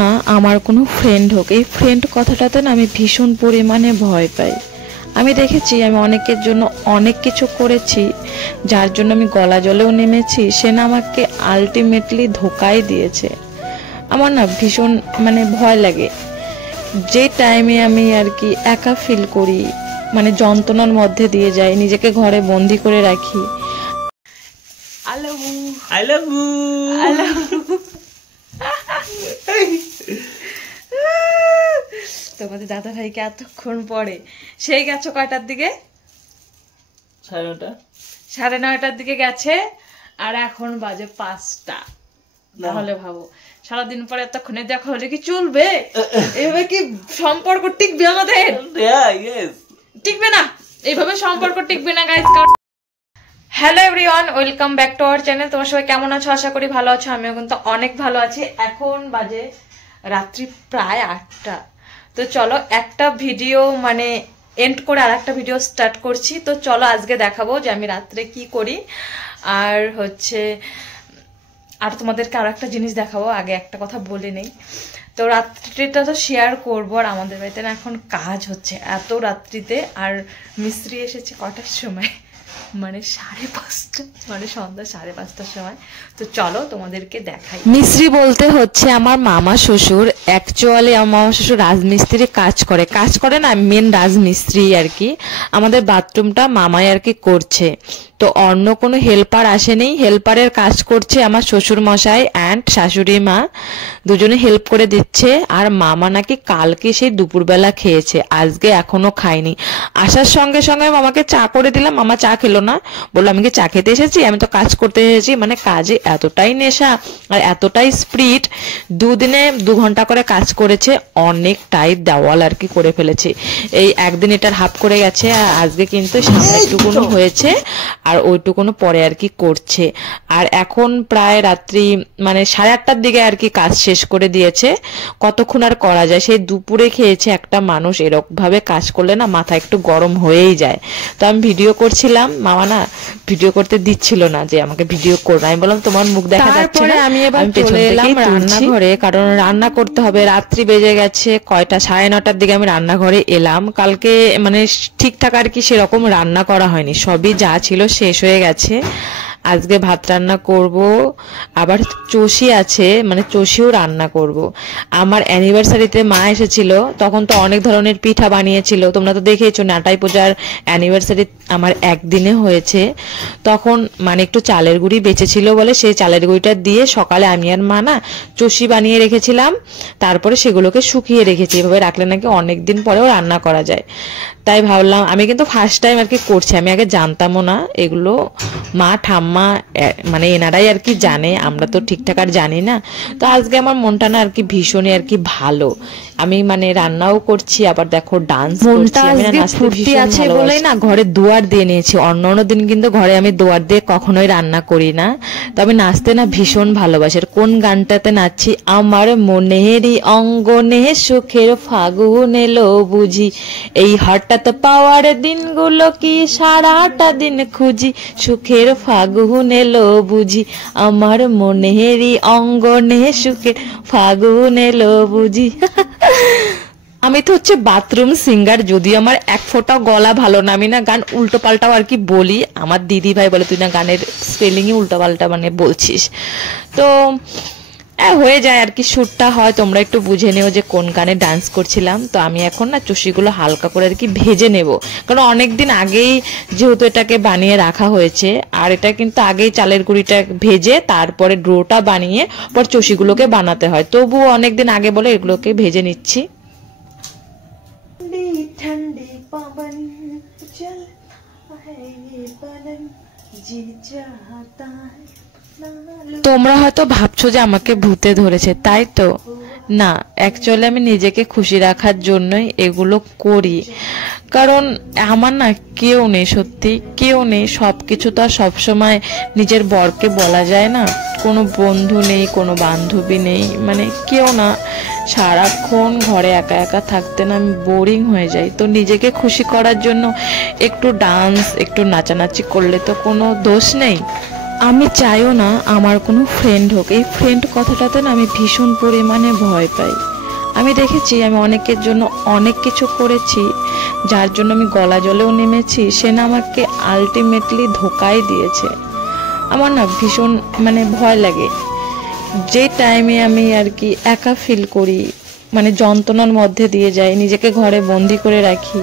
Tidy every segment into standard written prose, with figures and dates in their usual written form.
না আমার কোনো ফ্রেন্ড হোক, এই ফ্রেন্ড কথাটাতে না আমি ভীষণ পরিমাণে ভয় পাই। আমি দেখেছি আমি অনেকের জন্য অনেক কিছু করেছি, যার জন্য আমি গলা জলেও নেমেছি, সে না আমাকে আলটিমেটলি ধোকাই দিয়েছে। আমার না ভীষণ মানে ভয় লাগে যে টাইমে আমি আর কি একা ফিল করি, মানে যন্ত্রণার মধ্যে দিয়ে যাই, নিজেকে ঘরে বন্দি করে রাখি। তোমাদের দাদা ভাইকে এতক্ষণ পরে সেই গেছো কয়টার দিকে? 9:30 দিকে গেছে, আর এখন বাজে 5টা। তাহলে ভাবো সারাদিন পরে এতক্ষণে দেখা হলে কি চলবে? এইভাবে কি সম্পর্ক টিকবে আমাদের? টিকবে না, এইভাবে সম্পর্ক টিকবে না guys. Hello everyone, welcome back to our channel. তোমরা সবাই কেমন আছো? আশা করি ভালো আছো। আমিও কিন্তু অনেক ভালো আছি। এখন বাজে রাত্রি প্রায় 8টা। তো চলো একটা ভিডিও মানে এন্ড করে আর একটা ভিডিও স্টার্ট করছি। তো চলো আজকে দেখাবো যে আমি রাত্রে কি করি, আর হচ্ছে আর তোমাদেরকে আরো একটা জিনিস দেখাবো। আগে একটা কথা বলে নেই, তো রাত্রিটা তো শেয়ার করবো। আর আমাদের বাড়িতে না এখন কাজ হচ্ছে এত রাত্রিতে, আর মিস্ত্রি এসেছে কটার সময়, মানে 5:30, মানে সন্ধ্যা 5:30টার সময়। তো চলো তোমাদেরকে দেখাই। মিস্ত্রি বলতে হচ্ছে আমার মামা শ্বশুর। অ্যাকচুয়ালি আমার মামা শ্বশুর রাজমিস্ত্রি কাজ করে না, মেন রাজমিস্ত্রি আর কি। আমাদের বাথরুমটা মামাই আর কি করছে, তো অন্য কোনো হেল্পার আসেনি। হেল্পারের কাজ করছে আমার শ্বশুর মশাই অ্যান্ড শাশুড়ি মা, দুজনে হেল্প করে দিচ্ছে। আর মামা নাকি কালকে সেই দুপুরবেলা খেয়েছে, আজকে এখনো খায়নি। আসার সঙ্গে সঙ্গে মামাকে চা করে দিলাম, মামা চা খেলো না, বললো আমি কি চা খেতে এসেছি, আমি তো কাজ করতে এসেছি। মানে কাজে এতটাই নেশা আর এতটাই স্পিড, দুদিনে 2 ঘন্টা করে কাজ করেছে, অনেকটাই দেওয়াল আর কি করে ফেলেছে। এই একদিন এটার হাফ করে গেছে, আর আজকে কিন্তু সামনে একটুকুনো হয়েছে, আর ওইটুকুনো পরে আর কি করছে। আর এখন প্রায় রাত্রি মানে 8:30টার দিকে আর কি কাজ শেষ করে দিয়েছে। কতক্ষণ আর করা যায়? সেই দুপুরে খেয়েছে একটা মানুষ, এরকম ভাবে কাজ করলে না মাথা একটু গরম হয়েই যায়। তো আমি ভিডিও করছিলাম, মামা না ভিডিও করতে দিচ্ছিল না, যে আমাকে ভিডিও করবে। আমি বললাম তোমার মুখ দেখা যাচ্ছে না। আমি এবার চলে এলাম রান্নাঘরে, কারণ রান্না করতে হবে। রাত্রি বেজে গেছে কয়টা, 9:30টার দিকে আমি রান্নাঘরে এলাম। কালকে মানে ঠিকঠাক আর কি সেরকম রান্না করা হয়নি, সবই যা ছিল শেষ হয়ে গেছে। আজকে ভাত রান্না করব, আবার চষি আছে, মানে চষিও রান্না করব। আমার অ্যানিভার্সারিতে মা এসেছিল, তখন তো অনেক ধরনের পিঠা বানিয়েছিল, তোমরা তো দেখেছো। নাটাই পূজার অ্যানিভার্সারি আমার একদিনে হয়েছে, তখন মানে একটু চালের গুঁড়ি বেঁচেছিল বলে সেই চালের গুঁড়িটা দিয়ে সকালে আমি আর মা না চষি বানিয়ে রেখেছিলাম, তারপরে সেগুলোকে শুকিয়ে রেখেছি। এভাবে রাখলে নাকি অনেক দিন পরেও রান্না করা যায়। তাই ভাবলাম, আমি কিন্তু ফার্স্ট টাইম আর কি করছি, আমি আগে জানতামও না এগুলো। মা ঠাম্মা মানে এনারাই আর কি জানে, আমরা তো ঠিকঠাক আর জানি না। তো আজকে আমার মনটা না আর কি ভীষণই আর কি ভালো, আমি মানে রান্নাও করছি, আবার দেখো ডান্স করছি। আমি না নাচতে ভীষণ আছে বলেই না ঘরে দুয়ার দিয়ে নিয়েছি। অন্য দিন কিন্তু ঘরে আমি দুয়ার দিয়ে কখনোই রান্না করি না। তো আমি নাচতে না ভীষণ ভালোবাসি। আর কোন গানটাতে নাচছি? আমার মনেরই অঙ্গনে সুখের ফাগুন এলো বুঝি, এই হঠাৎ পাওয়ার দিনগুলো কি সারাটা দিন খুঁজি, সুখের ফাগুন এলো বুঝি, আমার মনেরই অঙ্গনে সুখের ফাগুন এলো বুঝি। আমি তো হচ্ছে বাথরুম সিঙ্গার, যদিও আমার এক ফোঁটা গলা ভালো না, আমি না গান উল্টো পাল্টাও আর কি বলি। আমার দিদি ভাই বলে তুই না গানের স্পেলিংই উল্টো পাল্টা মানে বলছিস। তো হয়ে যায় আর কি, সুরটা হয়, তোমরা একটু বুঝে নেও যে কোন গানে ডান্স করছিলাম। তো আমি এখন না চষিগুলো হালকা করে আর কি ভেজে নেব, কারণ অনেকদিন আগেই যেহেতু এটাকে বানিয়ে রাখা হয়েছে। আর এটা কিন্তু আগেই চালের গুঁড়িটা ভেজে তারপরে ডোটা বানিয়ে পর চষিগুলোকে বানাতে হয়। তবুও অনেকদিন আগে বলে এগুলোকে ভেজে নিচ্ছি। ठंडी पवन चल है ये बदन जी चाहता है। তোমরা হয়তো ভাবছো যে আমাকে ভূতে ধরেছে, তাই তো না, অ্যাকচুয়ালি আমি নিজেকে খুশি রাখার জন্যই এগুলো করি। কারণ আমার না কেউ নেই, সত্যি কেউ নেই। সবকিছু তো আর সবসময় নিজের বরকে বলা যায় না। কোনো বন্ধু নেই, কোনো বান্ধবী নেই, মানে কেউ না। সারাক্ষণ ঘরে একা একা থাকতে না আমি বোরিং হয়ে যাই। তো নিজেকে খুশি করার জন্য একটু ডান্স, একটু নাচানাচি করলে তো কোনো দোষ নেই। আমি চাইও না আমার কোনো ফ্রেন্ড হোক। এই ফ্রেন্ড কথাটাতে না আমি ভীষণ পরিমাণে ভয় পাই। আমি দেখেছি আমি অনেকের জন্য অনেক কিছু করেছি, যার জন্য আমি গলা জলেও নেমেছি, সে না আমাকে আলটিমেটলি ধোকাই দিয়েছে। আমার না ভীষণ মানে ভয় লাগে যে টাইমে আমি আর কি একা ফিল করি, মানে যন্ত্রণার মধ্যে দিয়ে যাই, নিজেকে ঘরে বন্দি করে রাখি,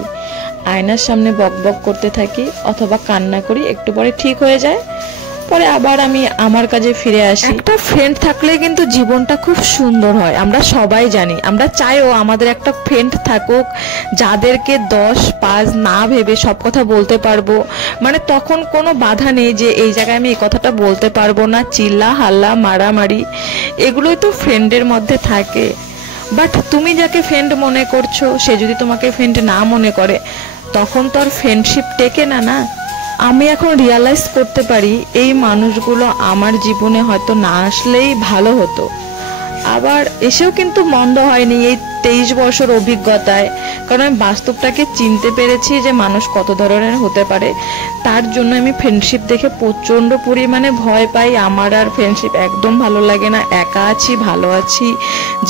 আয়নার সামনে বক বক করতে থাকি অথবা কান্না করি, একটু পরে ঠিক হয়ে যায়, পরে আবার আমি আমার কাজে ফিরে আসি। একটা ফ্রেন্ড থাকলে কিন্তু জীবনটা খুব সুন্দর হয়, আমরা সবাই জানি। আমরা চাইও আমাদের একটা ফ্রেন্ড থাকুক যাদেরকে 10-5 না ভেবে সব কথা বলতে পারবো, মানে তখন কোনো বাধা নেই যে এই জায়গায় আমি এই কথাটা বলতে পারবো না, চিল্লা হাল্লা মারামারি এগুলোই তো ফ্রেন্ডের মধ্যে থাকে। বাট তুমি যাকে ফ্রেন্ড মনে করছো সে যদি তোমাকে ফ্রেন্ড না মনে করে, তখন তো আর ফ্রেন্ডশিপ টেকে না। না, আমি এখন রিয়ালাইজ করতে পারি এই মানুষগুলো আমার জীবনে হয়তো না আসলেই ভালো হতো। আবার এসেও কিন্তু মন্দ হয়নি এই 23 বছর অভিজ্ঞতায়, কারণ আমি বাস্তবটাকে চিনতে পেরেছি যে মানুষ কত ধরনের হতে পারে। তার জন্য আমি ফ্রেন্ডশিপ দেখে প্রচণ্ড পরিমাণে ভয় পাই। আমার আর ফ্রেন্ডশিপ একদম ভালো লাগে না। একা আছি, ভালো আছি,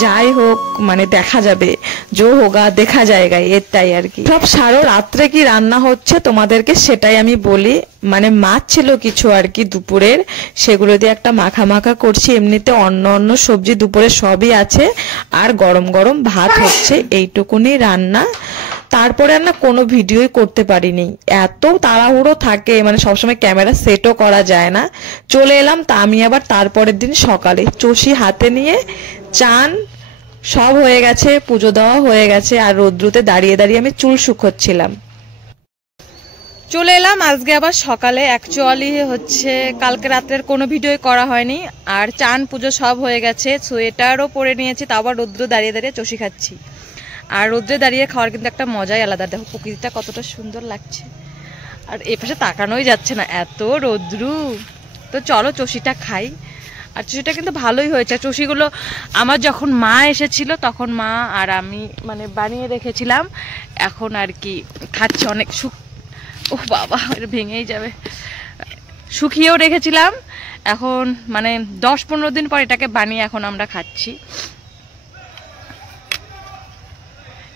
যাই হোক মানে দেখা যাবে, জো হোগা দেখা যায়গা, এটাই আর কি। সব সারো রাত্রে কি রান্না হচ্ছে তোমাদেরকে সেটাই আমি বলি। মানে মাছ ছিল কিছু আর কি দুপুরের, সেগুলো দিয়ে একটা মাখা মাখা করছি। এমনিতে অন্য সবজি দুপুরে সবই আছে, আর গরম গরম ভাত হচ্ছে, এইটুকুনি রান্না। তারপরে আর না কোনো ভিডিওই করতে পারিনি, এত তাড়াহুড়ো থাকে, মানে সবসময় ক্যামেরা সেটও করা যায় না। চলে এলাম তা আমি আবার তারপরের দিন সকালে চষি হাতে নিয়ে, চান সব হয়ে গেছে, পুজো দেওয়া হয়ে গেছে, আর রোদ্রুতে দাঁড়িয়ে দাঁড়িয়ে আমি চুল শুকোচ্ছিলাম। চলে এলাম আজকে আবার সকালে। অ্যাকচুয়ালি হচ্ছে কালকে রাত্রের কোনো ভিডিও করা হয়নি, আর চান পুজো সব হয়ে গেছে, সোয়েটারও পরে নিয়েছি, তা আবার রৌদ্র দাঁড়িয়ে দাঁড়িয়ে চষি খাচ্ছি। আর রৌদ্রে দাঁড়িয়ে খাওয়ার কিন্তু একটা মজাই আলাদা। দেখো প্রকৃতিটা কতটা সুন্দর লাগছে, আর এ পাশে তাকানোই যাচ্ছে না, এত রৌদ্রু। তো চলো চষিটা খাই। আর চষিটা কিন্তু ভালোই হয়েছে। চষিগুলো আমার যখন মা এসেছিল তখন মা আর আমি মানে বানিয়ে রেখেছিলাম, এখন আর কি খাচ্ছি। অনেক ও বাবা, এটা ভেঙেই যাবে। শুকিয়েও রেখেছিলাম, এখন মানে 10-15 দিন পর এটাকে বানিয়ে এখন আমরা খাচ্ছি।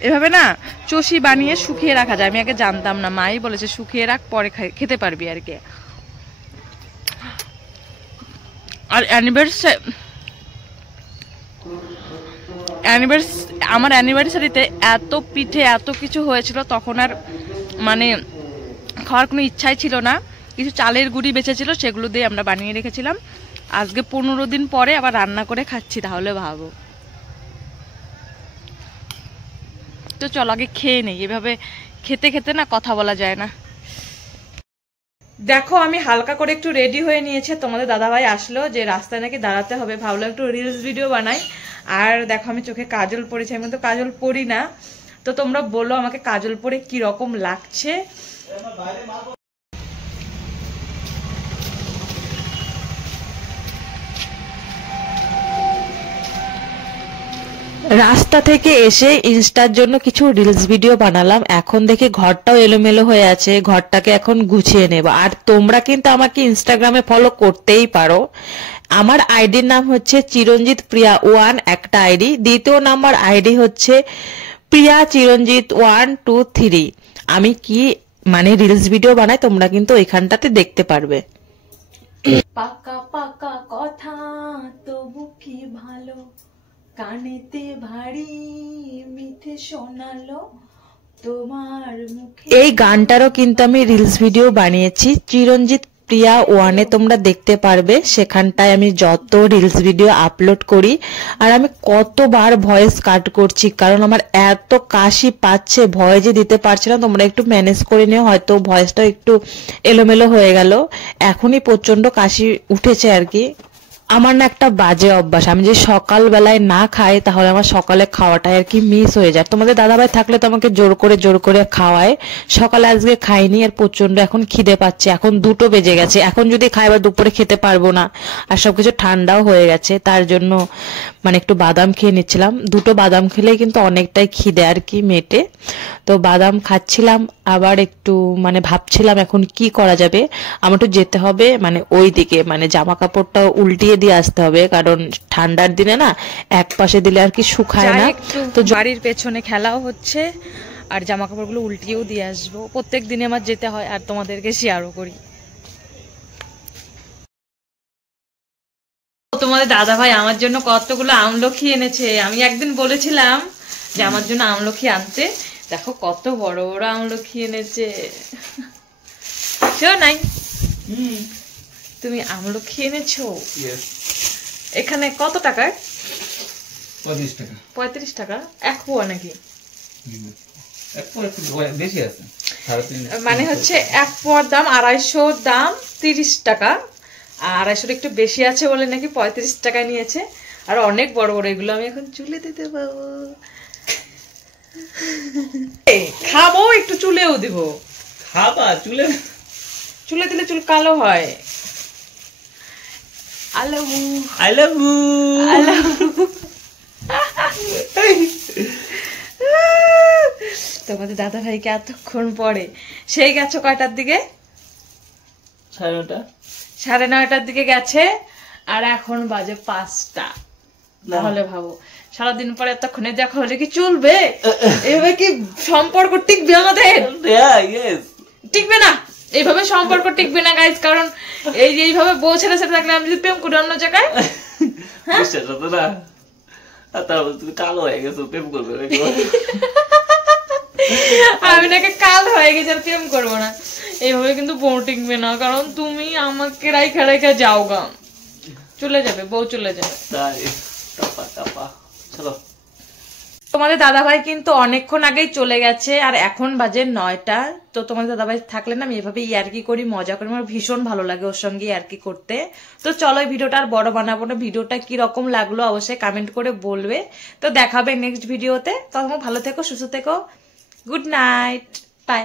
এভাবে না চষি বানিয়ে শুকিয়ে রাখা যায়, আমি আগে জানতাম না, মাই বলেছে শুকিয়ে রাখ, পরে খেতে পারবি আর কি। আর আমার অ্যানিভার্সারিতে এত পিঠে এত কিছু হয়েছিল, তখন আর মানে খাওয়ার কোনো ইচ্ছাই ছিল না। কিছু চালের গুঁড়ি বেঁচেছিল, সেগুলো দিয়ে আমরা বানিয়ে রেখেছিলাম। আজকে 15 দিন পরে আবার রান্না করে খাচ্ছি, তাহলে ভাবো। তো চলো আগে খেয়ে নেই, এভাবে খেতে খেতে না কথা বলা যায় না। দেখো আমি হালকা করে একটু রেডি হয়ে নিয়েছে, তোমাদের দাদাভাই আসলো যে রাস্তায় নাকি দাঁড়াতে হবে, ভাবলো একটু রিলস ভিডিও বানাই। আর দেখো আমি চোখে কাজল পরেছি, আমি তো কাজল পরি না। তো তোমরা বলো আমাকে কাজল পরে কি রকম লাগছে। রাস্তা থেকে এসে ইনস্টার জন্য কিছু রিলস ভিডিও বানালাম। এখন দেখি ঘরটাও এলোমেলো হয়ে আছে, ঘরটাকে এখন গুছিয়ে নেব। আর তোমরা কিন্তু আমাকে ইনস্টাগ্রামে ফলো করতেই পারো। আমার আইডির নাম হচ্ছে চিরঞ্জিত প্রিয়া 1 একটা আইডি, দ্বিতীয় নাম্বার আইডি হচ্ছে প্রিয়া চিরঞ্জিত 1 2 3। আমি কি মানে রিলস ভিডিও বানাই তোমরা কিন্তু ওইখানটাতে দেখতে পারবে। পাকা পাকা কথা তবু কি ভালো, কানেতে ভারী মিঠে শোনালো তোমার মুখে। এই গানটারও কিন্তু আমি রিলস ভিডিও বানিয়েছি, চিরঞ্জিত প্রিয়া 1-এ তোমরা দেখতে পারবে। সেখানটায় আমি যত রিলস ভিডিও আপলোড করি, আর আমি কতবার ভয়েস কাট করছি, কারণ আমার এত কাশি পাচ্ছে, ভয়েসে দিতে পারছি না। তোমরা একটু ম্যানেজ করে নিও, হয়তো ভয়েসটা একটু এলোমেলো হয়ে গেল, এখনই প্রচন্ড কাশি উঠেছে আর কি। আমার না একটা বাজে অভ্যাস, আমি যে সকাল বেলায় না খাই তাহলে আমার সকালে খাওয়াটাই আর কি মিস হয়ে যায়। তোমাদের দাদাভাই থাকলে তো আমাকে জোর করে খাওয়ায়। সকালে আজকে খাইনি, আর প্রচন্ড এখন খিদে পাচ্ছে। এখন 2টো বেজে গেছে, এখন যদি খাই বা দুপুরে খেতে পারবো না, আর সবকিছু ঠান্ডাও হয়ে গেছে। তার জন্য মানে একটু বাদাম খেয়ে নিচ্ছিলাম। 2টো বাদাম খেলেই কিন্তু অনেকটাই খিদে আর কি মেটে। তো বাদাম খাচ্ছিলাম, আবার একটু মানে ভাবছিলাম এখন কি করা যাবে। আমার একটু যেতে হবে মানে ওই দিকে, মানে জামা কাপড়টা উল্টিয়ে দিয়ে আসতে হবে, কারণ ঠান্ডার দিনে না এক পাশে দিলে আর কি শুকায় না। তো বাড়ির পেছনে খেলাও হচ্ছে, আর জামা কাপড়গুলো উল্টিয়েও দিয়ে আসবো। প্রত্যেক দিনে আমার যেতে হয়, আর তোমাদেরকে শেয়ারও করি। তোমাদের দাদা ভাই আমার জন্য কতগুলো আমলকি এনেছে। আমি একদিন বলেছিলাম যে আমার জন্য আমলকি আনতে, দেখো কত বড় বড় আমলকি এনেছে। নাই তুমি আমলকি এনেছো? এখানে কত টাকার? 35 টাকা। 35 টাকা? 1 পোয়া নাকি? বেশি আছে, মানে হচ্ছে 1 পোয়ার দাম 250, দাম 30 টাকা। আর 250 একটু বেশি আছে বলে নাকি 35 টাকা নিয়েছে। আর অনেক বড় বড়, এগুলো আমি এখন চুলে দিতে পাবো। খাবো, একটু চুলেও দিব। খাবা? চুলে দিলে চুল কালো হয়। I love you. তোমাদের দাদা ভাইকে এতক্ষণ পরে সেই গেছো কয়টার দিকে? 9:30টার দিকে গেছে, আর এখন বাজে 5টা। তাহলে ভাবো সারাদিন পরে এতক্ষণে দেখা হলে কি চলবে? এভাবে কি সম্পর্ক টিকবে আমাদের? টিকবে না, এইভাবে সম্পর্ক টিকবে না গাইজ। কারণ এইভাবে বউ ছেড়ে ছেড়ে থাকলে আমি যদি প্রেম করি অন্য জায়গায়, কালো হয়ে গেছে, প্রেম করবে? আমি নাকি কাল হয়ে গেছে আর প্রেম করবো না। এইভাবে কিন্তু বউ টিকবে না, কারণ তুমি আমাকে রাইখা রাইখা যাও গা, চলে যাবে, বউ চলে যাবে। চলো। তোমাদের দাদাভাই কিন্তু অনেকক্ষণ আগেই চলে গেছে, আর এখন বাজে 9টা। তো তোমাদের দাদাভাই থাকলে না আমি এভাবে ইয়ার্কি করি, মজা করি, আমার ভীষণ ভালো লাগে ওর সঙ্গে ইয়ার্কি করতে। তো চলো এই ভিডিওটা আর বড় বানাবো না, ভিডিওটা কি রকম লাগলো অবশ্যই কমেন্ট করে বলবে। তো দেখাবে নেক্সট ভিডিওতে। তখন ভালো থেকো, সুস্থ থেকো, গুড নাইট, বাই।